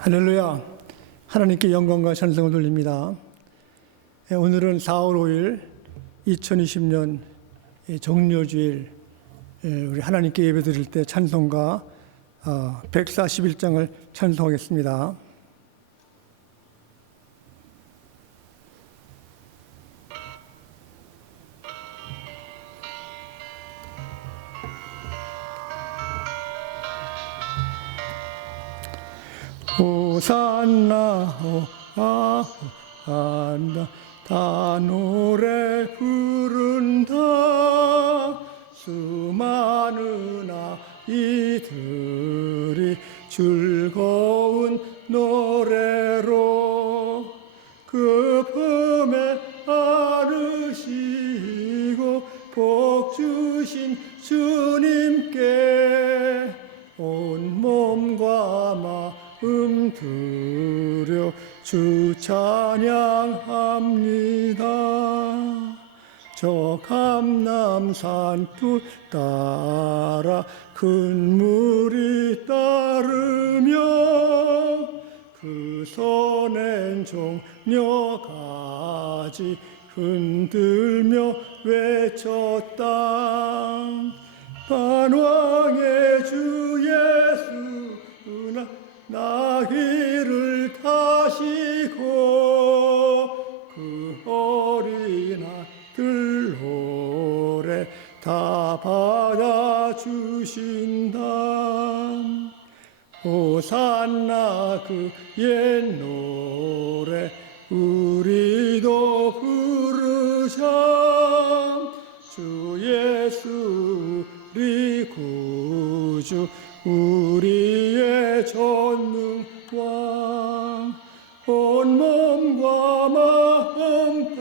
할렐루야. 하나님께 영광과 찬송을 돌립니다. 오늘은 4월 5일 2020년 정료주일, 우리 하나님께 예배드릴 때 찬송가 141장을 찬송하겠습니다. 호산나 호산나 다 노래 부른다. 수많은 아이들이 즐거운 노래로 그 품에 안으시고 복 주신 주님께 온 몸과 마음 들여 주 찬양합니다. 저 감람산 길 따라 큰 물이 따르며 그 손엔 종려가지 흔들며 외쳤다. 반왕의 주 예수나 나귀를 타시고 그 어린 아들 노래 다 받아주신다. 호산나 그 옛 노래 우리도 부르자. 주 예수 우리 구주 우리의 전능왕 온 몸과 마음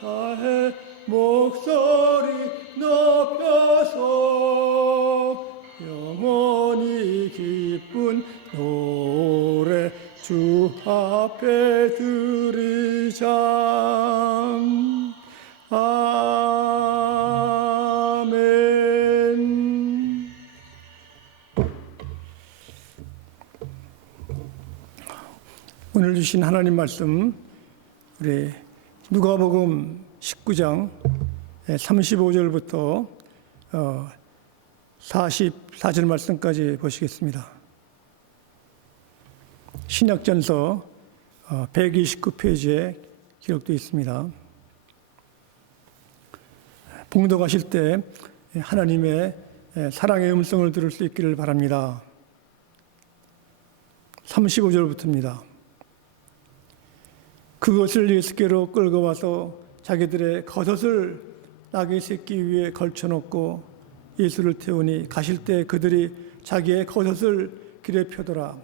다해 목소리 높여서 영원히 기쁜 노래 주 앞에 드리자. 아멘. 오늘 주신 하나님 말씀, 우리 누가복음 19장 35절부터 44절 말씀까지 보시겠습니다. 신약전서 129페이지에 기록되어 있습니다. 봉독하실 때 하나님의 사랑의 음성을 들을 수 있기를 바랍니다. 35절부터입니다. 그것을 예수께로 끌고 와서 자기들의 겉옷을 나귀 새끼 위에 걸쳐놓고 예수를 태우니 가실 때 그들이 자기의 겉옷을 길에 펴더라.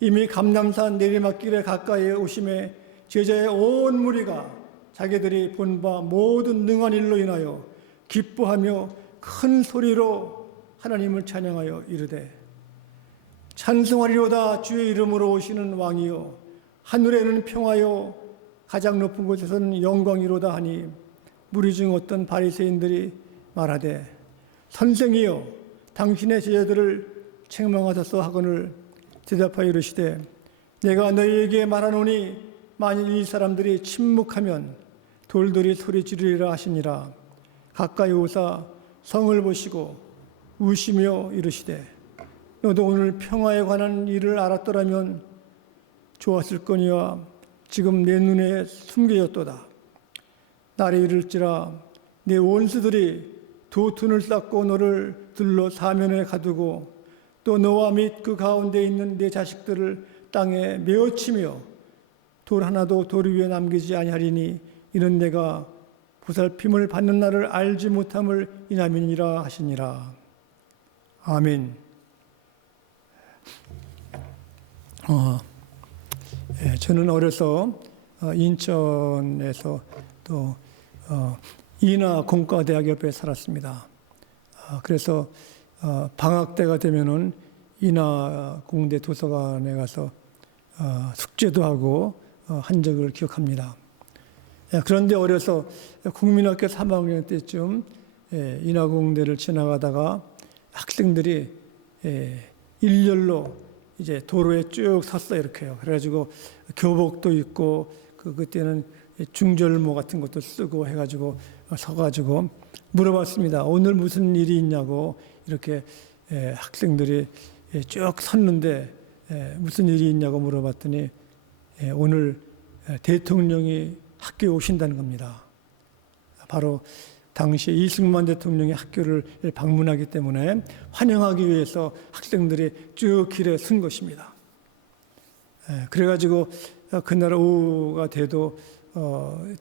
이미 감람산 내리막길에 가까이에 오심에 제자의 온 무리가 자기들이 본 바 모든 능한 일로 인하여 기뻐하며 큰 소리로 하나님을 찬양하여 이르되 찬송하리로다. 주의 이름으로 오시는 왕이요 하늘에는 평화요 가장 높은 곳에서는 영광이로다 하니 무리 중 어떤 바리새인들이 말하되 선생이여 당신의 제자들을 책망하소서 하거늘 대답하여 이르시되 내가 너희에게 말하노니 만일 이 사람들이 침묵하면 돌들이 소리 지르리라 하시니라. 가까이 오사 성을 보시고 우시며 이르시되 너도 오늘 평화에 관한 일을 알았더라면 좋았을 거니와 지금 내 눈에 숨겨졌도다. 날이 이를지라 내 원수들이 두 둔을 쌓고 너를 들러 사면에 가두고 또 너와 및 그 가운데 있는 내 자식들을 땅에 메어치며 돌 하나도 돌 위에 남기지 아니하리니 이는 내가 보살핌을 받는 날을 알지 못함을 인함이니라 하시니라. 아멘. 저는 어려서 인천에서 또 인하 공과대학 옆에 살았습니다. 그래서 방학 때가 되면은 인하 공대 도서관에 가서 숙제도 하고 한 적을 기억합니다. 그런데 어려서 국민학교 3학년 때쯤 인하 공대를 지나가다가 학생들이 일렬로 이제 도로에 쭉 섰어요. 이렇게요. 그래가지고 교복도 입고 그때는 중절모 같은 것도 쓰고 해가지고 서가지고 물어봤습니다. 오늘 무슨 일이 있냐고 이렇게 학생들이 쭉 섰는데 무슨 일이 있냐고 물어봤더니 오늘 대통령이 학교에 오신다는 겁니다. 바로 당시 이승만 대통령이 학교를 방문하기 때문에 환영하기 위해서 학생들이 쭉 길에 선 것입니다. 그래가지고 그날 오후가 돼도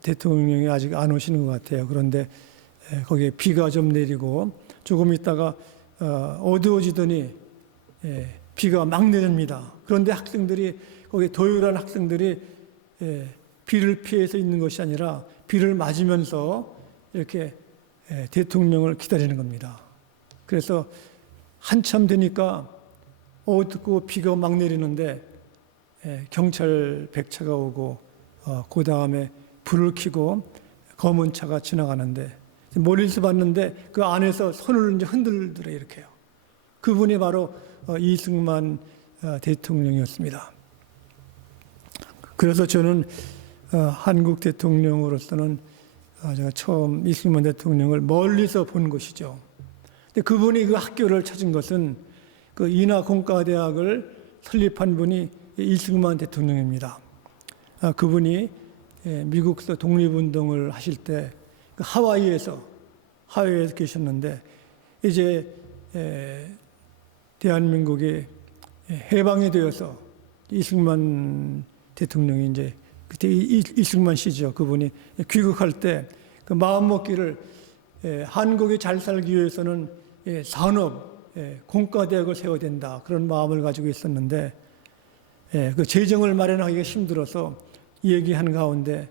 대통령이 아직 안 오시는 것 같아요. 그런데 거기에 비가 좀 내리고 조금 있다가 어두워지더니 비가 막 내립니다. 그런데 학생들이 거기 도열한 학생들이 비를 피해서 있는 것이 아니라 비를 맞으면서 이렇게 대통령을 기다리는 겁니다. 그래서 한참 되니까 어둡고 비가 막 내리는데 경찰 백차가 오고 그 다음에 불을 켜고 검은 차가 지나가는데 멀리서 봤는데 그 안에서 손을 이제 흔들더래 이렇게요. 그분이 바로 이승만 대통령이었습니다. 그래서 저는 한국 대통령으로서는 제가 처음 이승만 대통령을 멀리서 본 것이죠. 근데 그분이 그 학교를 찾은 것은 그 인하공과대학을 설립한 분이 이승만 대통령입니다. 그분이 미국에서 독립운동을 하실 때 하와이에서 계셨는데 이제 대한민국이 해방이 되어서 이승만 대통령이 이제 그때 이승만 씨죠. 그분이 귀국할 때 그 마음 먹기를 한국이 잘 살기 위해서는 산업, 공과대학을 세워야 된다. 그런 마음을 가지고 있었는데 그 재정을 마련하기가 힘들어서 얘기한 가운데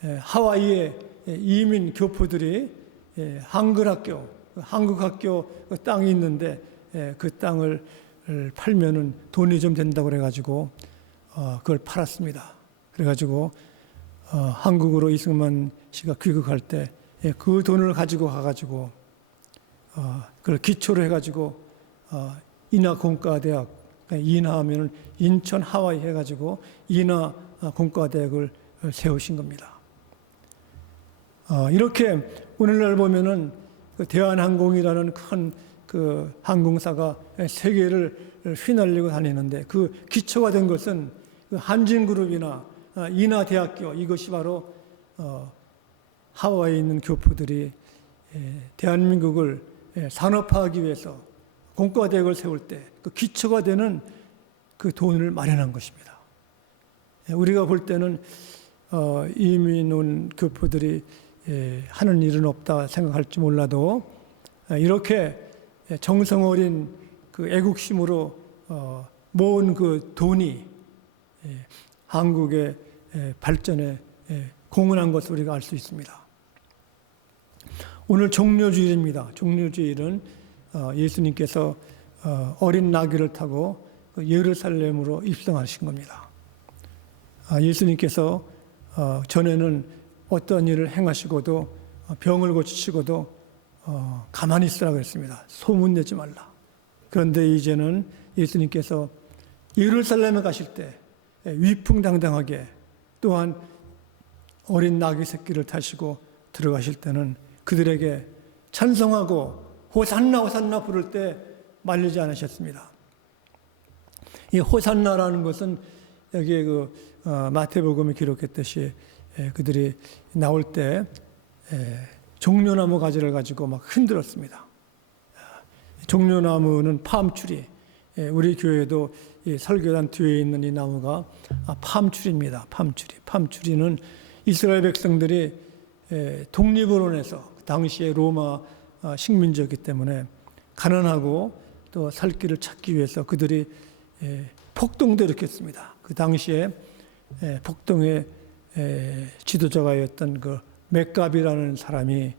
하와이에 이민 교포들이 한글학교, 한국학교 땅이 있는데 그 땅을 팔면은 돈이 좀 된다고 그래가지고 그걸 팔았습니다. 그래가지고 한국으로 이승만 씨가 귀국할 때 그 돈을 가지고 가가지고 그걸 기초로 해가지고 인하공과대학, 인하하면은 인천 하와이 해가지고 인하공과대학을 세우신 겁니다. 이렇게 오늘날 보면은 그 대한항공이라는 큰 그 항공사가 세계를 휘날리고 다니는데 그 기초가 된 것은 그 한진그룹이나 인하대학교 이것이 바로 하와이에 있는 교포들이 대한민국을 산업화하기 위해서 공과대학을 세울 때 그 기초가 되는 그 돈을 마련한 것입니다. 우리가 볼 때는 이민 온 교포들이 하는 일은 없다 생각할지 몰라도 이렇게 정성 어린 그 애국심으로 모은 그 돈이 한국의 발전에 공헌한 것을 우리가 알 수 있습니다. 오늘 종료주일입니다. 종료주일은 예수님께서 어린 나귀를 타고 예루살렘으로 입성하신 겁니다. 예수님께서 전에는 어떤 일을 행하시고도 병을 고치시고도 가만히 있으라고 했습니다. 소문내지 말라. 그런데 이제는 예수님께서 예루살렘에 가실 때 위풍당당하게 또한 어린 나귀 새끼를 타시고 들어가실 때는 그들에게 찬송하고 호산나 호산나 부를 때 말리지 않으셨습니다. 이 호산나라는 것은 여기에 그 마태복음에 기록했듯이 그들이 나올 때 종려나무 가지를 가지고 막 흔들었습니다. 종려나무는 팜추리. 우리 교회도 이 설교단 뒤에 있는 이 나무가 팜추리입니다. 팜추리. 팜추리는 이스라엘 백성들이 독립을 원해서 당시에 로마 식민지였기 때문에 가난하고 또 살 길을 찾기 위해서 그들이 폭동도 일으켰습니다. 그 당시에 폭동의 지도자가였던 그 맥갑이라는 사람이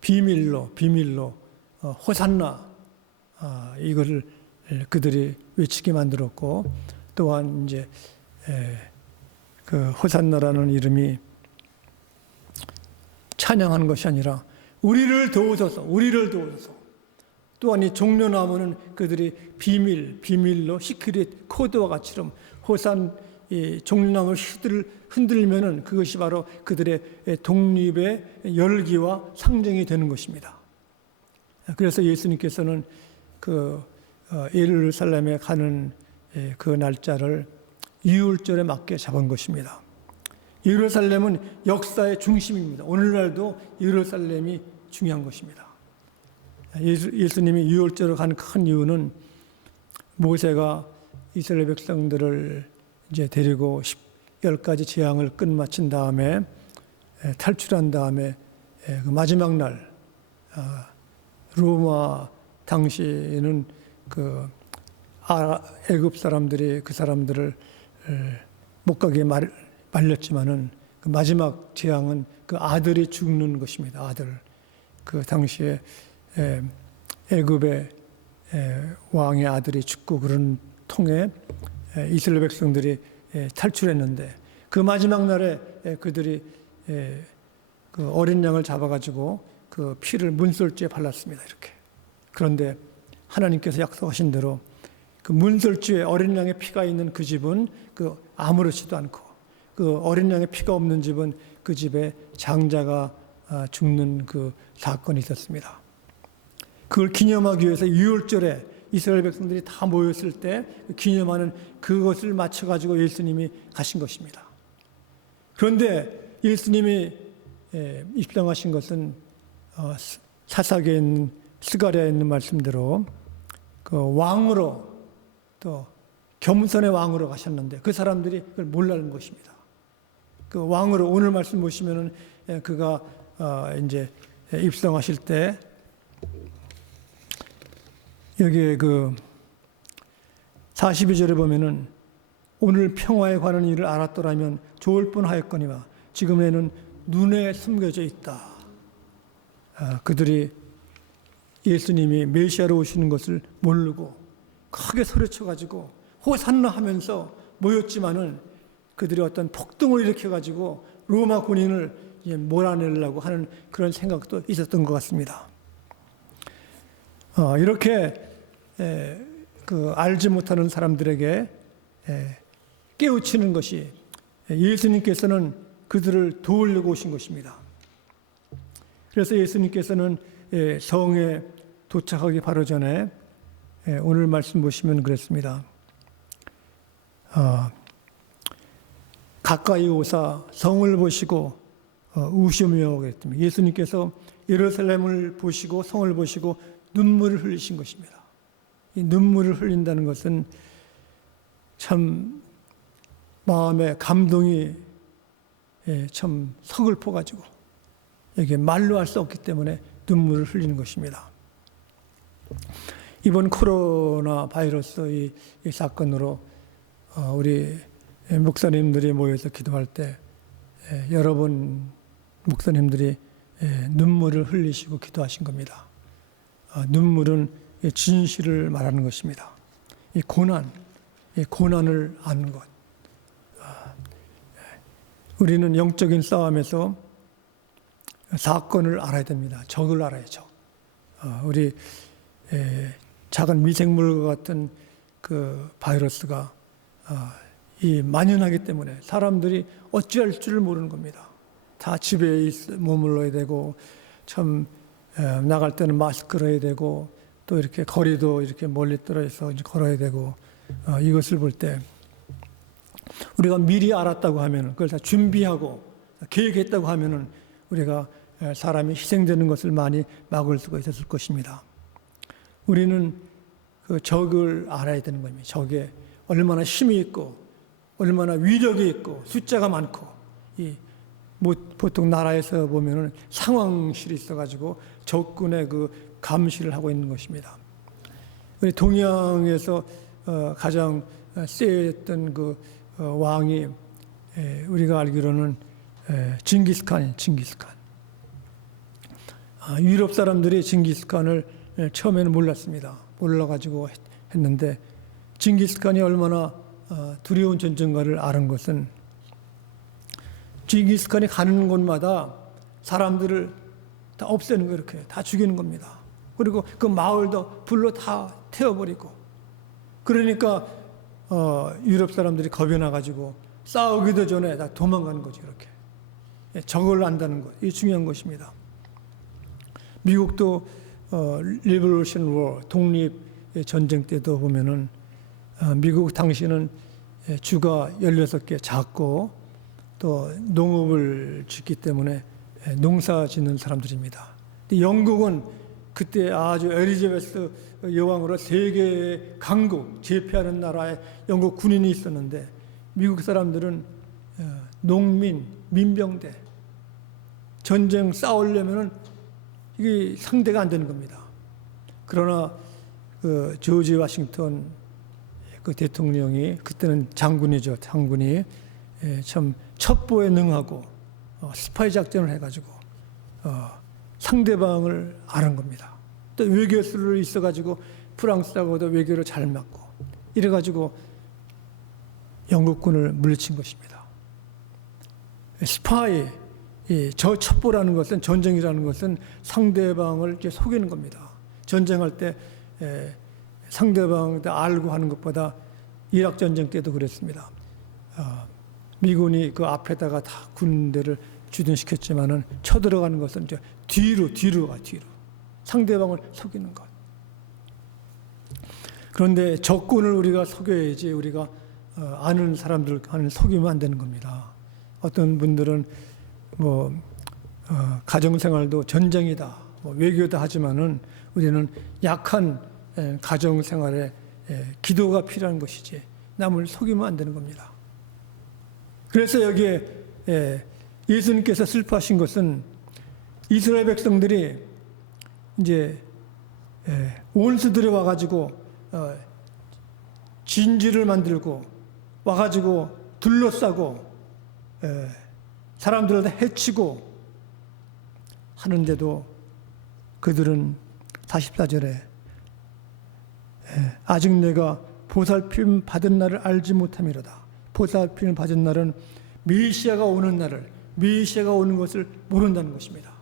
비밀로 호산나 이거를 그들이 외치게 만들었고 또한 이제 그 호산나라는 이름이 찬양하는 것이 아니라 우리를 도우소서 또한 이 종려나무는 그들이 비밀로 시크릿 코드와 같이럼 호산 이 종려나무를 흔들면은 그것이 바로 그들의 독립의 열기와 상징이 되는 것입니다. 그래서 예수님께서는 그 예루살렘에 가는 그 날짜를 유월절에 맞게 잡은 것입니다. 예루살렘은 역사의 중심입니다. 오늘날도 예루살렘이 중요한 것입니다. 예수님이 유월절을 간 큰 이유는 모세가 이스라엘 백성들을 이제 데리고 10가지 재앙을 끝마친 다음에 탈출한 다음에 그 마지막 날 로마 당시에는 그 애굽 사람들이 그 사람들을 못 가게 말렸지만은 그 마지막 재앙은 그 아들이 죽는 것입니다. 아들. 그 당시에 애굽의 왕의 아들이 죽고 그런 통에 이스라엘 백성들이 탈출했는데 그 마지막 날에 그들이 그 어린 양을 잡아가지고 그 피를 문설주에 발랐습니다. 이렇게. 그런데 하나님께서 약속하신 대로 그 문설주에 어린 양의 피가 있는 그 집은 그 아무렇지도 않고 그 어린 양의 피가 없는 집은 그 집에 장자가 죽는 그 사건이 있었습니다. 그걸 기념하기 위해서 유월절에 이스라엘 백성들이 다 모였을 때 기념하는 그것을 맞춰가지고 예수님이 가신 것입니다. 그런데 예수님이 입성하신 것은 사사기에 있는 스가랴에 있는 말씀대로 그 왕으로 또 겸손의 왕으로 가셨는데 그 사람들이 그걸 몰라는 것입니다. 그 왕으로 오늘 말씀 보시면은 그가 이제 입성하실 때 여기에 그 42절에 보면은 오늘 평화에 관한 일을 알았더라면 좋을 뻔하였거니와 지금에는 눈에 숨겨져 있다. 그들이 예수님이 메시아로 오시는 것을 모르고 크게 소리쳐가지고 호산나 하면서 모였지만은 그들이 어떤 폭동을 일으켜가지고 로마 군인을 몰아내려고 하는 그런 생각도 있었던 것 같습니다. 이렇게 그 알지 못하는 사람들에게 깨우치는 것이 예수님께서는 그들을 도우려고 오신 것입니다. 그래서 예수님께서는 성에 도착하기 바로 전에 오늘 말씀 보시면 그랬습니다. 가까이 오사 성을 보시고 우시며 그랬습니다. 예수님께서 예루살렘을 보시고 성을 보시고 눈물을 흘리신 것입니다. 이 눈물을 흘린다는 것은 참 마음에 감동이 참 서글퍼가지고 이게 말로 할 수 없기 때문에 눈물을 흘리는 것입니다. 이번 코로나 바이러스 이 사건으로 우리 목사님들이 모여서 기도할 때 여러 번 목사님들이 눈물을 흘리시고 기도하신 겁니다. 눈물은 진실을 말하는 것입니다. 이 고난을 아는 것. 우리는 영적인 싸움에서 사건을 알아야 됩니다. 적을 알아야죠. 우리 작은 미생물과 같은 그 바이러스가 이 만연하기 때문에 사람들이 어찌할 줄을 모르는 겁니다. 다 집에 머물러야 되고 참 나갈 때는 마스크를 해야 되고 또 이렇게 거리도 이렇게 멀리 떨어져서 걸어야 되고 이것을 볼 때 우리가 미리 알았다고 하면 그걸 다 준비하고 계획했다고 하면은 우리가 사람이 희생되는 것을 많이 막을 수가 있었을 것입니다. 우리는 그 적을 알아야 되는 겁니다. 적에 얼마나 힘이 있고 얼마나 위력이 있고 숫자가 많고 보통 나라에서 보면은 상황실이 있어가지고 적군의 그 감시를 하고 있는 것입니다. 우리 동양에서 가장 세했던 그 왕이 우리가 알기로는 징기스칸이에요. 징기스칸. 유럽 사람들이 징기스칸을 처음에는 몰랐습니다. 몰라가지고 했는데 징기스칸이 얼마나 두려운 전쟁가를 아는 것은 징기스칸이 가는 곳마다 사람들을 다 없애는 거 이렇게 다 죽이는 겁니다. 그리고 그 마을도 불로 다 태워버리고. 그러니까 유럽 사람들이 겁이 나가지고 싸우기도 전에 다 도망가는 거죠. 이렇게 적을 안다는 것, 이게 중요한 것입니다. 미국도 리버레이션 워, 독립 전쟁 때도 보면은 미국 당시는 주가 16개 작고 또 농업을 짓기 때문에 농사 짓는 사람들입니다. 영국은 그때 아주 엘리자베스 여왕으로 세계의 강국, 제패하는 나라에 영국 군인이 있었는데 미국 사람들은 농민, 민병대, 전쟁 싸우려면은 이게 상대가 안 되는 겁니다. 그러나 그 조지 워싱턴 그 대통령이 그때는 장군이죠. 장군이 참 첩보에 능하고 스파이 작전을 해가지고 상대방을 아는 겁니다. 또 외교술이 있어가지고 프랑스하고도 외교를 잘 맞고 이래가지고 영국군을 물리친 것입니다. 스파이, 저 첩보라는 것은, 전쟁이라는 것은 상대방을 이렇게 속이는 겁니다. 전쟁할 때 상대방 알고 하는 것보다 이락 전쟁 때도 그랬습니다. 미군이 그 앞에다가 다 군대를 주둔시켰지만은 쳐들어가는 것은 이제 뒤로 가, 뒤로. 상대방을 속이는 것. 그런데 적군을 우리가 속여야지 우리가 아는 사람들 속이면 안 되는 겁니다. 어떤 분들은 가정생활도 전쟁이다, 외교다 하지만은 우리는 약한 가정생활에 기도가 필요한 것이지 남을 속이면 안 되는 겁니다. 그래서 여기에 예수님께서 슬퍼하신 것은 이스라엘 백성들이 이제 원수들이 와가지고 진지를 만들고 와가지고 둘러싸고 사람들을 다 해치고 하는데도 그들은 44절에 아직 내가 보살핌 받은 날을 알지 못함이로다. 보살핌을 받은 날은 메시아가 오는 날을, 메시아가 오는 것을 모른다는 것입니다.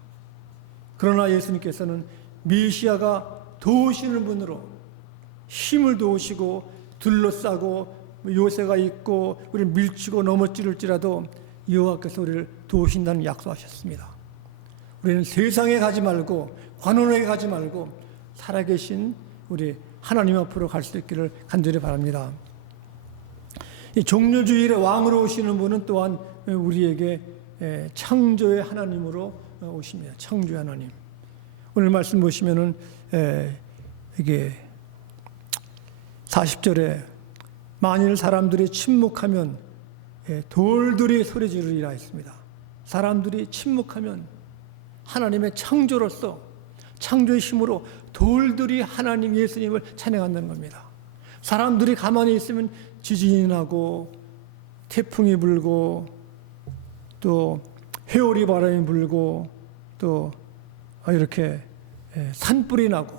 그러나 예수님께서는 메시아가 도우시는 분으로 힘을 도우시고 둘러싸고 요새가 있고 우리를 밀치고 넘어찌를지라도 여호와께서 우리를 도우신다는 약속하셨습니다. 우리는 세상에 가지 말고 관원에게 가지 말고 살아계신 우리 하나님 앞으로 갈 수 있기를 간절히 바랍니다. 이 종려주일에 왕으로 오시는 분은 또한 우리에게 창조의 하나님으로 오십니다. 창조의 하나님. 오늘 말씀 보시면은 이게 40절에 만일 사람들이 침묵하면 돌들이 소리 지르리라 했습니다. 사람들이 침묵하면 하나님의 창조로서 창조의 힘으로 돌들이 하나님 예수님을 찬양한다는 겁니다. 사람들이 가만히 있으면 지진이 나고 태풍이 불고 또 회오리 바람이 불고 또 이렇게 산불이 나고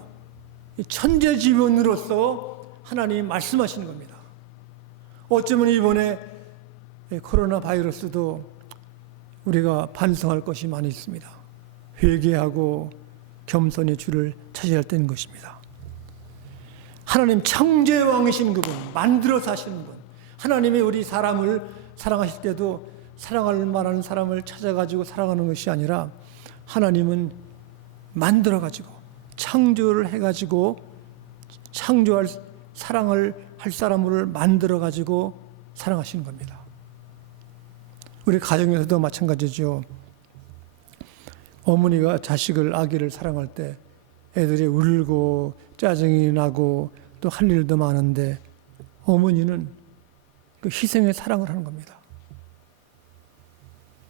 천재지변으로서 하나님 말씀하시는 겁니다. 어쩌면 이번에 코로나 바이러스도 우리가 반성할 것이 많이 있습니다. 회개하고 겸손히 주를 찾아야 되는 것입니다. 하나님 창조의 왕이신 그분, 만들어서 하시는 분, 하나님이 우리 사람을 사랑하실 때도 사랑할 만한 사람을 찾아가지고 사랑하는 것이 아니라 하나님은 만들어가지고 창조를 해가지고 창조할 사랑을 할 사람을 만들어가지고 사랑하시는 겁니다. 우리 가정에서도 마찬가지죠. 어머니가 자식을, 아기를 사랑할 때 애들이 울고 짜증이 나고 또 할 일도 많은데 어머니는 그 희생의 사랑을 하는 겁니다.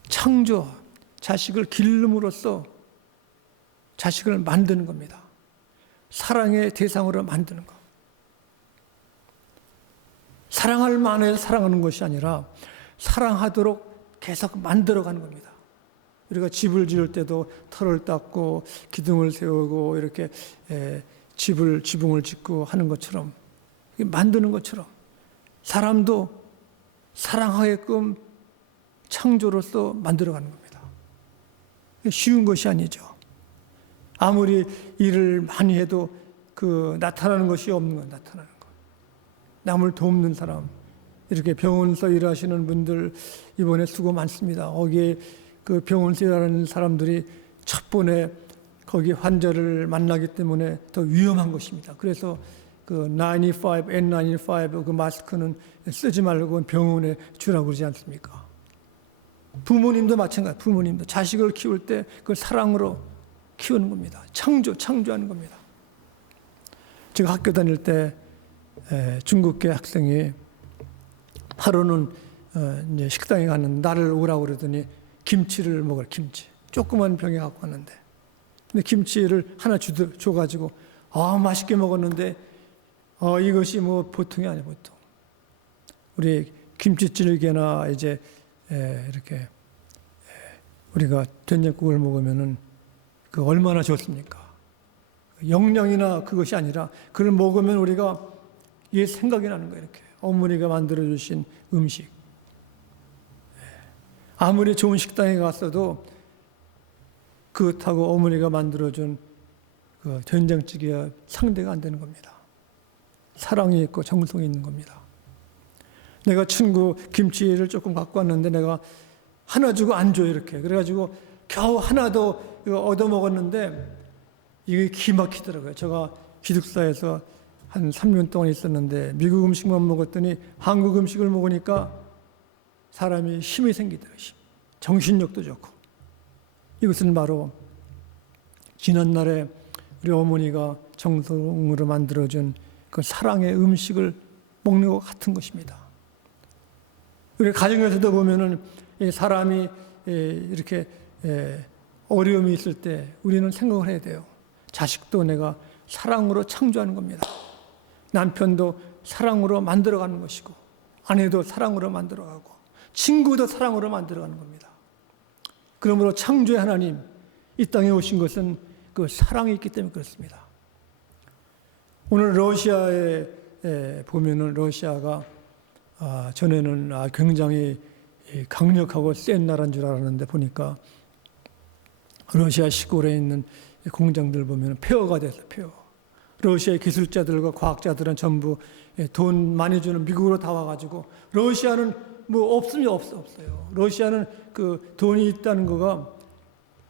창조, 자식을 기름으로써 자식을 만드는 겁니다. 사랑의 대상으로 만드는 것. 사랑할 만해서 사랑하는 것이 아니라 사랑하도록 계속 만들어가는 겁니다. 우리가 집을 지을 때도 털을 닦고 기둥을 세우고 이렇게 지붕을 짓고 하는 것처럼 만드는 것처럼 사람도 사랑하게끔 창조로서 만들어가는 겁니다. 쉬운 것이 아니죠. 아무리 일을 많이 해도 그 나타나는 것이 없는 것, 나타나는 것. 남을 돕는 사람, 이렇게 병원에서 일하시는 분들 이번에 수고 많습니다. 거기에 그 병원에서 일하는 사람들이 첫 번에 거기 환자를 만나기 때문에 더 위험한 것입니다. 그래서 그 N95 그 마스크는 쓰지 말고 병원에 주라고 그러지 않습니까? 부모님도 마찬가지. 부모님도 자식을 키울 때 그걸 사랑으로 키우는 겁니다. 창조하는 겁니다. 제가 학교 다닐 때 중국계 학생이 하루는 이제 식당에 가는 나를 오라고 그러더니 김치를 먹으라, 김치. 조그만 병에 갖고 왔는데. 근데 김치를 하나 줘가지고, 맛있게 먹었는데, 이것이 뭐 보통이 아니에요, 보통. 우리 김치찌개나 이제, 이렇게, 우리가 된장국을 먹으면은 그 얼마나 좋습니까? 영양이나 그것이 아니라, 그걸 먹으면 우리가 이게 생각이 나는 거예요, 이렇게. 어머니가 만들어주신 음식. 아무리 좋은 식당에 갔어도 그렇다고 어머니가 만들어준 그 된장찌개가 상대가 안 되는 겁니다. 사랑이 있고 정성이 있는 겁니다. 내가 친구 김치를 조금 갖고 왔는데 내가 하나 주고 안 줘요, 이렇게. 그래가지고 겨우 하나 더 얻어 먹었는데 이게 기막히더라고요. 제가 기숙사에서 한 3년 동안 있었는데 미국 음식만 먹었더니 한국 음식을 먹으니까 사람이 힘이 생기더라고요. 정신력도 좋고. 이것은 바로 지난날에 우리 어머니가 정성으로 만들어준 그 사랑의 음식을 먹는 것 같은 것입니다. 우리 가정에서도 보면은 사람이 이렇게 어려움이 있을 때 우리는 생각을 해야 돼요. 자식도 내가 사랑으로 창조하는 겁니다. 남편도 사랑으로 만들어가는 것이고, 아내도 사랑으로 만들어가고, 친구도 사랑으로 만들어가는 겁니다. 그러므로 창조의 하나님, 이 땅에 오신 것은 그 사랑이 있기 때문에 그렇습니다. 오늘 러시아에 보면은 러시아가 전에는 굉장히 강력하고 센 나라인 줄 알았는데 보니까 러시아 시골에 있는 공장들 보면 폐허가 돼서 폐허. 러시아의 기술자들과 과학자들은 전부 돈 많이 주는 미국으로 다 와가지고 러시아는 뭐 없어요. 러시아는 그 돈이 있다는 거가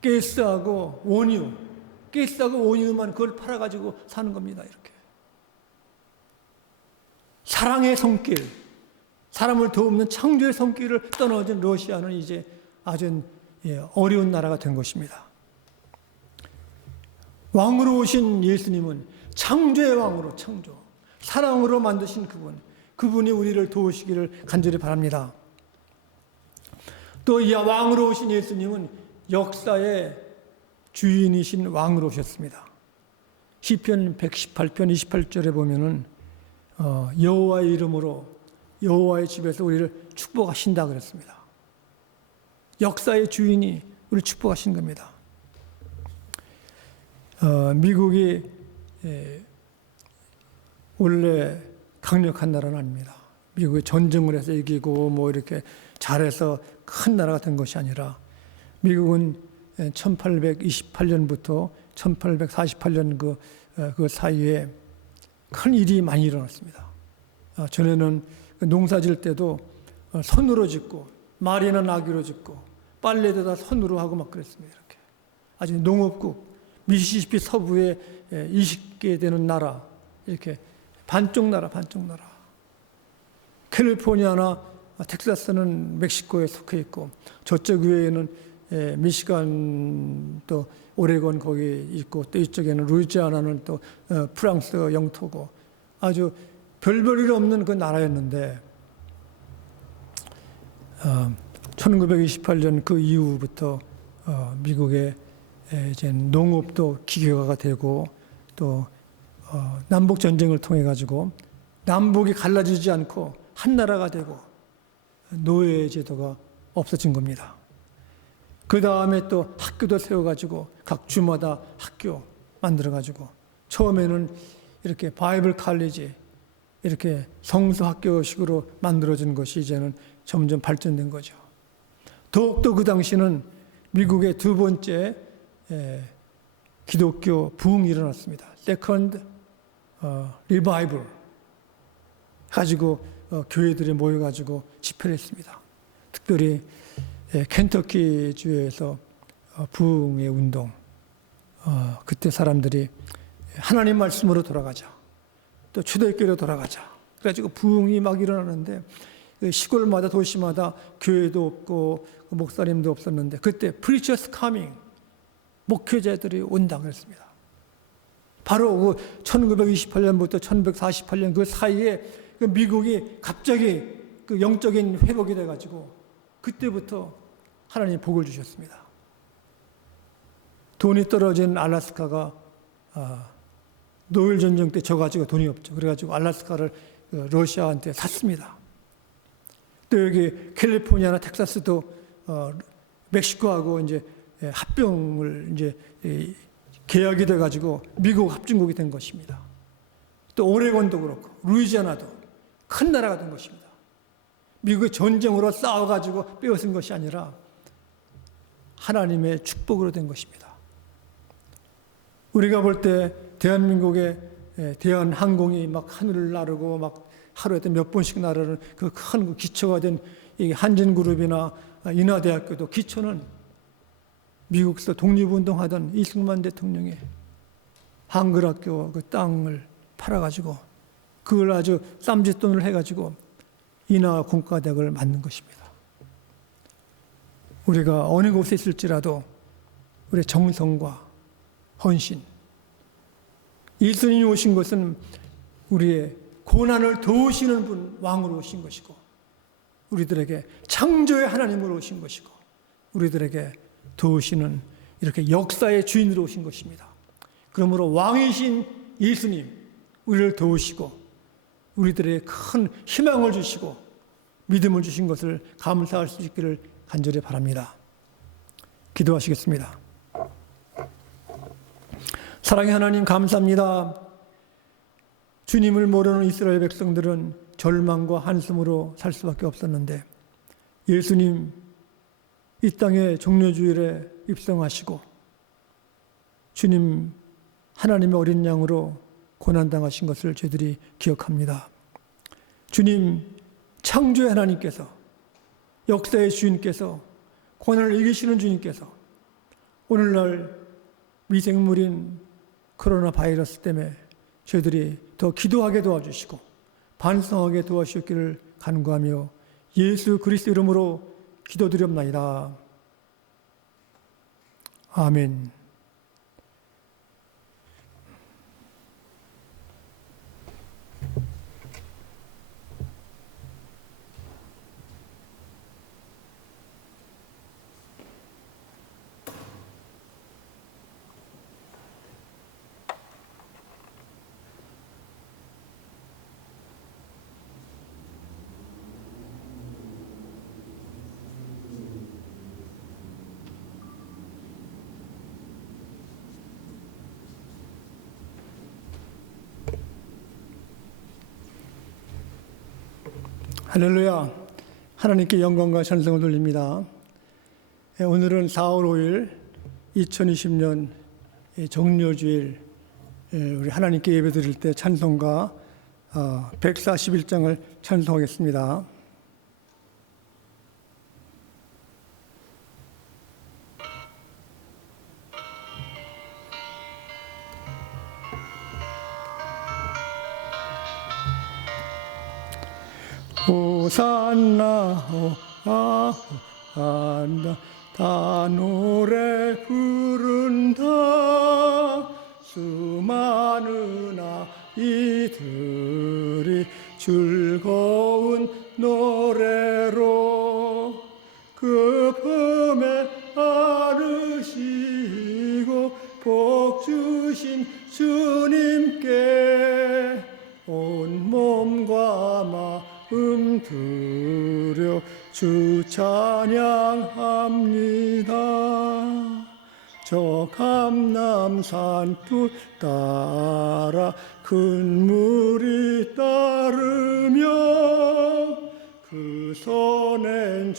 가스하고 원유만 그걸 팔아가지고 사는 겁니다. 이렇게 사랑의 손길, 사람을 돕는 창조의 손길을 떠나진 러시아는 이제 아주 어려운 나라가 된 것입니다. 왕으로 오신 예수님은 창조의 왕으로 사랑으로 만드신 그분이 우리를 도우시기를 간절히 바랍니다. 또 이 왕으로 오신 예수님은 역사의 주인이신 왕으로 오셨습니다. 시편 118편 28절에 보면은 여호와의 이름으로 여호와의 집에서 우리를 축복하신다 그랬습니다. 역사의 주인이 우리를 축복하신 겁니다. 미국이 원래 강력한 나라는 아닙니다. 미국이 전쟁을 해서 이기고 뭐 이렇게 잘해서 큰 나라가 된 것이 아니라 미국은 1828년부터 1848년 그 사이에 큰 일이 많이 일어났습니다. 전에는 농사 질 때도 손으로 짓고 말이나 나귀로 짓고 빨래도 다 손으로 하고 막 그랬습니다. 이렇게 아주 농업국 미시시피 서부에 20개 되는 나라 이렇게 반쪽 나라 캘리포니아나 텍사스는 멕시코에 속해 있고 저쪽 위에는 미시간 또 오레곤 거기 있고 또 이쪽에는 루이지아나는 또 프랑스 영토고 아주 별볼일 없는 그 나라였는데 1928년 그 이후부터 미국의 이제 농업도 기계화가 되고 또 남북 전쟁을 통해 가지고 남북이 갈라지지 않고 한 나라가 되고 노예 제도가 없어진 겁니다. 그 다음에 또 학교도 세워가지고 각 주마다 학교 만들어가지고 처음에는 이렇게 바이블 칼리지 이렇게 성서 학교식으로 만들어진 것이 이제는 점점 발전된 거죠. 더욱더 그 당시는 미국의 두 번째 기독교 부흥이 일어났습니다. 세컨드 리바이벌 가지고 교회들이 모여가지고 집회를 했습니다. 특별히 켄터키 주에서 부흥의 운동, 그때 사람들이 하나님 말씀으로 돌아가자, 또 초대교회로 돌아가자. 그래가지고 부흥이 막 일어나는데 시골마다 도시마다 교회도 없고 목사님도 없었는데 그때 preachers coming, 목회자들이 온다 그랬습니다. 바로 1928년부터 1948년 그 사이에 미국이 갑자기 영적인 회복이 돼가지고 그때부터 하나님이 복을 주셨습니다. 돈이 떨어진 알래스카가 노일 전쟁 때 져가지고 돈이 없죠. 그래가지고 알래스카를 러시아한테 샀습니다. 또 여기 캘리포니아나 텍사스도 멕시코하고 이제 합병을 이제 계약이 돼가지고 미국 합중국이 된 것입니다. 또 오레곤도 그렇고 루이지아나도 큰 나라가 된 것입니다. 미국의 전쟁으로 싸워가지고 빼앗은 것이 아니라 하나님의 축복으로 된 것입니다. 우리가 볼 때 대한민국의 대한항공이 막 하늘을 나르고 막 하루에 몇 번씩 나르는 그 큰 기초가 된 한진그룹이나 인하대학교도 기초는 미국에서 독립운동하던 이승만 대통령의 한글학교 그 땅을 팔아가지고 그걸 아주 쌈짓돈을 해가지고 인하 공과대학을 만든 것입니다. 우리가 어느 곳에 있을지라도 우리의 정성과 헌신, 예수님이 오신 것은 우리의 고난을 도우시는 분, 왕으로 오신 것이고 우리들에게 창조의 하나님으로 오신 것이고 우리들에게 도우시는 이렇게 역사의 주인으로 오신 것입니다. 그러므로 왕이신 예수님, 우리를 도우시고 우리들에게 큰 희망을 주시고 믿음을 주신 것을 감사할 수 있기를 간절히 바랍니다. 기도하시겠습니다. 사랑의 하나님 감사합니다. 주님을 모르는 이스라엘 백성들은 절망과 한숨으로 살 수밖에 없었는데 예수님 이 땅의 종려주일에 입성하시고 주님 하나님의 어린 양으로 고난당하신 것을 저희들이 기억합니다. 주님 창조의 하나님께서 역사의 주인께서 고난을 이기시는 주님께서 오늘날 미생물인 코로나 바이러스 때문에 저희들이 더 기도하게 도와주시고 반성하게 도와주시기를 간구하며 예수 그리스도 이름으로 기도드렸나이다. 아멘. 할렐루야. 하나님께 영광과 찬송을 돌립니다. 오늘은 4월 5일 2020년 정료주일 우리 하나님께 예배드릴 때 찬송가 141장을 찬송하겠습니다. 호산나 호산나 다 노래 부른다 수많은 아이들이 즐거운 노래로 그 품에 안으시고 복 주신 주님께 온 몸과 마음 들여 주 찬양합니다. 저 감남산 길 따라 큰 물이 따르며 그 손엔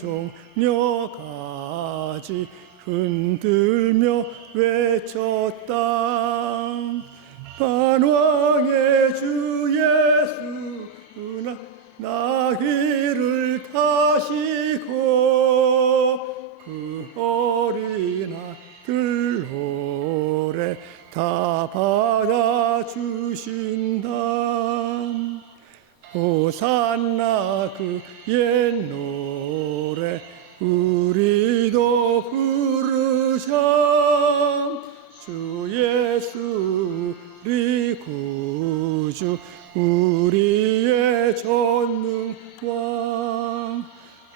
종려가지 흔들며 외쳤다. 반왕의 주 예수 나귀를 타시고 그 어린 아들 노래 다 받아주신다. 호산나 그 옛 노래 우리도 부르자. 주 예수 우리 구주 우리의 전능왕.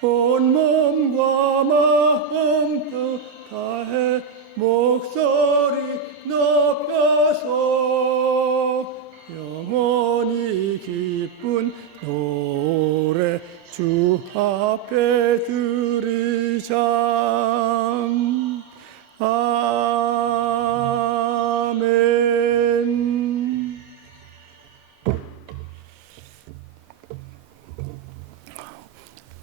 온 몸과 마음 다해 목소리 높여서 영원히 기쁜 노래 주 앞에 드리자. 아멘.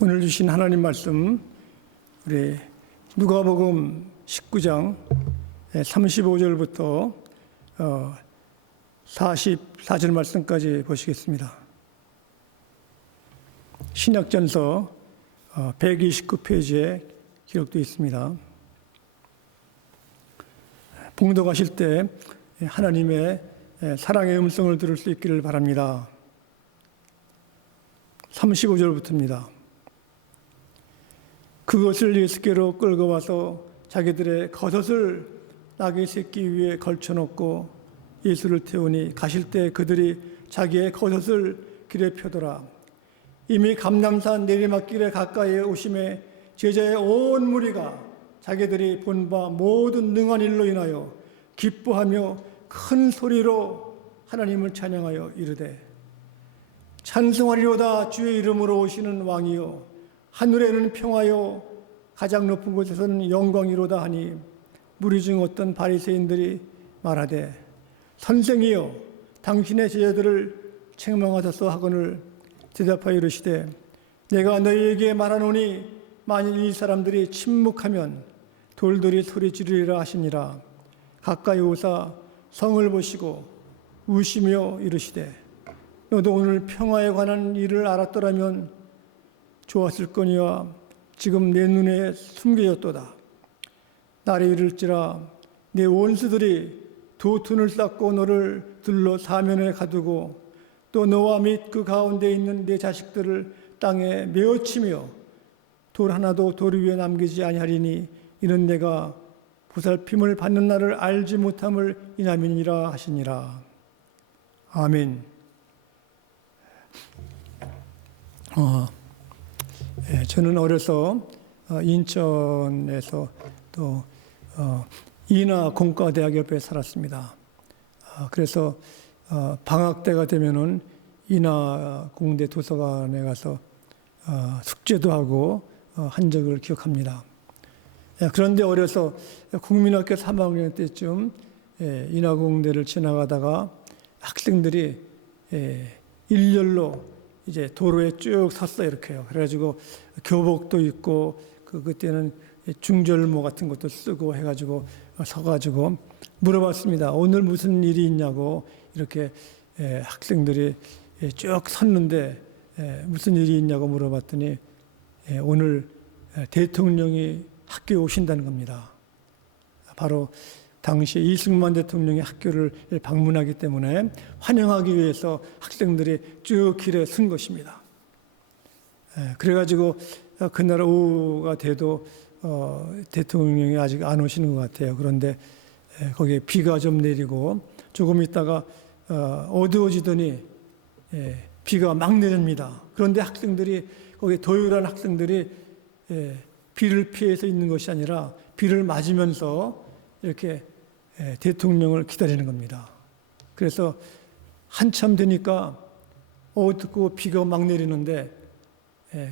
오늘 주신 하나님 말씀, 우리 누가복음 19장 35절부터 44절 말씀까지 보시겠습니다. 신약전서 129페이지에 기록되어 있습니다. 봉독하실 때 하나님의 사랑의 음성을 들을 수 있기를 바랍니다. 35절부터입니다. 그것을 예수께로 끌고 와서 자기들의 겉옷을 나귀 새끼 위에 걸쳐놓고 예수를 태우니 가실 때 그들이 자기의 겉옷을 길에 펴더라. 이미 감람산 내리막길에 가까이에 오심에 제자의 온 무리가 자기들이 본 바 모든 능한 일로 인하여 기뻐하며 큰 소리로 하나님을 찬양하여 이르되 찬송하리로다. 주의 이름으로 오시는 왕이요 하늘에는 평화요 가장 높은 곳에서는 영광이로다 하니 무리 중 어떤 바리새인들이 말하되 선생이여 당신의 제자들을 책망하소서 하거늘 대답하여 이르시되 내가 너희에게 말하노니 만일 이 사람들이 침묵하면 돌들이 소리 지르리라 하시니라. 가까이 오사 성을 보시고 우시며 이르시되 너도 오늘 평화에 관한 일을 알았더라면 좋았을 거니와 지금 내 눈에 숨겨졌도다. 날이 이를지라 내 원수들이 도둔을 쌓고 너를 들러 사면에 가두고 또 너와 및 그 가운데 있는 내 자식들을 땅에 메어치며 돌 하나도 돌 위에 남기지 아니하리니 이는 내가 보살핌을 받는 날을 알지 못함을 인함이니라 하시니라. 아멘. 저는 어려서 인천에서 또 인하 공과대학 옆에 살았습니다. 그래서 방학 때가 되면은 인하 공대 도서관에 가서 숙제도 하고 한 적을 기억합니다. 그런데 어려서 국민학교 3학년 때쯤 인하 공대를 지나가다가 학생들이 일렬로 이제 도로에 쭉 섰어요. 이렇게요. 그래가지고 교복도 입고 그때는 중절모 같은 것도 쓰고 해가지고 서가지고 물어봤습니다. 오늘 무슨 일이 있냐고. 이렇게 학생들이 쭉 섰는데 무슨 일이 있냐고 물어봤더니 오늘 대통령이 학교에 오신다는 겁니다. 바로 당시 이승만 대통령이 학교를 방문하기 때문에 환영하기 위해서 학생들이 쭉 길에 선 것입니다. 그래가지고 그날 오후가 돼도 대통령이 아직 안 오시는 것 같아요. 그런데 거기에 비가 좀 내리고 조금 있다가 어두워지더니 비가 막 내립니다. 그런데 학생들이 거기 도율한 학생들이 비를 피해서 있는 것이 아니라 비를 맞으면서 이렇게 대통령을 기다리는 겁니다. 그래서 한참 되니까 어둡고 비가 막 내리는데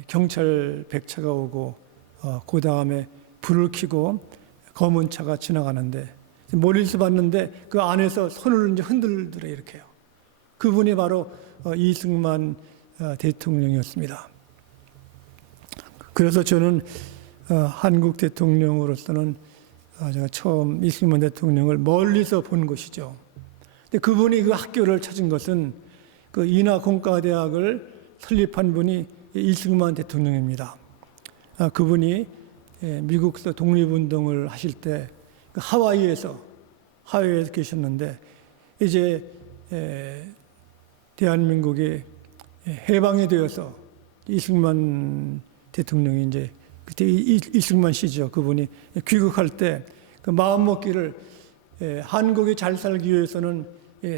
경찰 백차가 오고 그 다음에 불을 켜고 검은 차가 지나가는데 멀리서 봤는데 그 안에서 손을 이제 흔들더래 이렇게요. 그분이 바로 이승만 대통령이었습니다. 그래서 저는 한국 대통령으로서는 제가 처음 이승만 대통령을 멀리서 본 것이죠. 근데 그분이 그 학교를 찾은 것은 그 인하공과대학을 설립한 분이 이승만 대통령입니다. 그분이 미국에서 독립운동을 하실 때 하와이에서 계셨는데 이제 대한민국이 해방이 되어서 이승만 대통령이 이제 그때 이승만 씨죠. 그분이 귀국할 때 그 마음먹기를 한국이 잘 살기 위해서는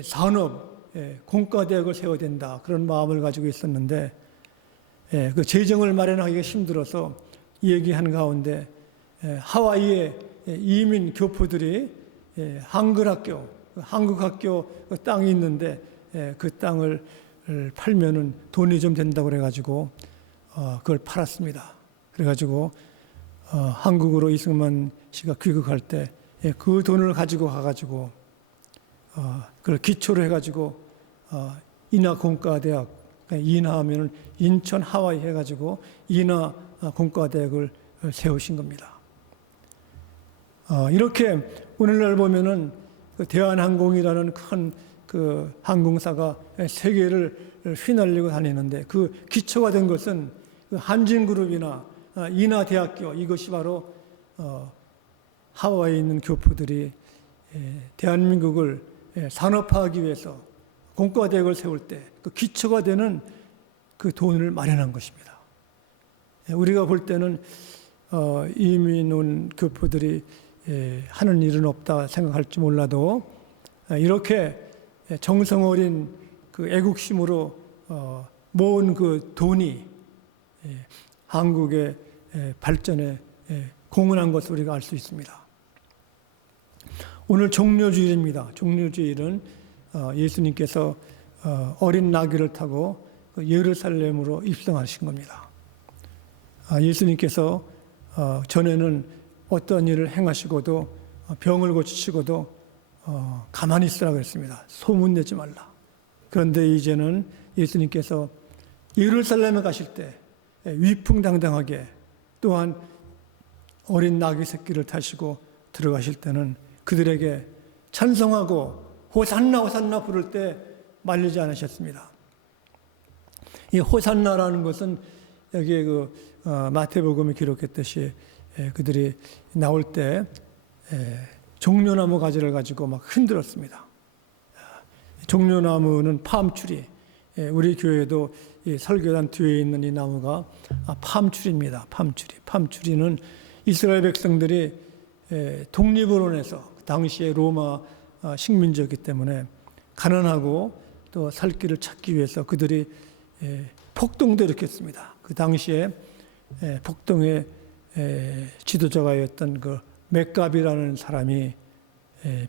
산업 공과대학을 세워야 된다 그런 마음을 가지고 있었는데 그 재정을 마련하기가 힘들어서 얘기한 가운데 하와이에 이민 교포들이 한국학교 땅이 있는데 그 땅을 팔면은 돈이 좀 된다고 그래가지고 그걸 팔았습니다. 그래가지고 한국으로 이승만 씨가 귀국할 때 그 돈을 가지고 가가지고 그걸 기초로 해가지고 인하공과대학, 인하하면은 인천 하와이 해가지고 인하공과대학을 세우신 겁니다. 이렇게 오늘날 보면은 그 대한항공이라는 큰 그 항공사가 세계를 휘날리고 다니는데 그 기초가 된 것은 그 한진그룹이나 인하대학교 이것이 바로 하와이에 있는 교포들이 대한민국을 산업화하기 위해서 공과대학을 세울 때 그 기초가 되는 그 돈을 마련한 것입니다. 우리가 볼 때는 이민 온 교포들이 하는 일은 없다 생각할지 몰라도 이렇게 정성 어린 그 애국심으로 모은 그 돈이 한국의 발전에 공헌한 것을 우리가 알 수 있습니다. 오늘 종료주일입니다. 종료주일은 예수님께서 어린 나귀를 타고 예루살렘으로 입성하신 겁니다. 예수님께서 전에는 어떤 일을 행하시고도 병을 고치시고도 가만히 있으라고 했습니다. 소문내지 말라. 그런데 이제는 예수님께서 예루살렘에 가실 때 위풍당당하게 또한 어린 나귀 새끼를 타시고 들어가실 때는 그들에게 찬송하고 호산나 호산나 부를 때 말리지 않으셨습니다. 이 호산나라는 것은 여기에 그 마태복음에 기록했듯이 그들이 나올 때 종려나무 가지를 가지고 막 흔들었습니다. 종려나무는 팜추리. 우리 교회도 이 설교단 뒤에 있는 이 나무가 팜추리입니다. 팜추리. 팜추리는 이스라엘 백성들이 독립을 원해서 당시에 로마 식민지였기 때문에 가난하고 또 살 길을 찾기 위해서 그들이 폭동도 일으켰습니다. 그 당시에 폭동의 지도자가였던 그 맥갑이라는 사람이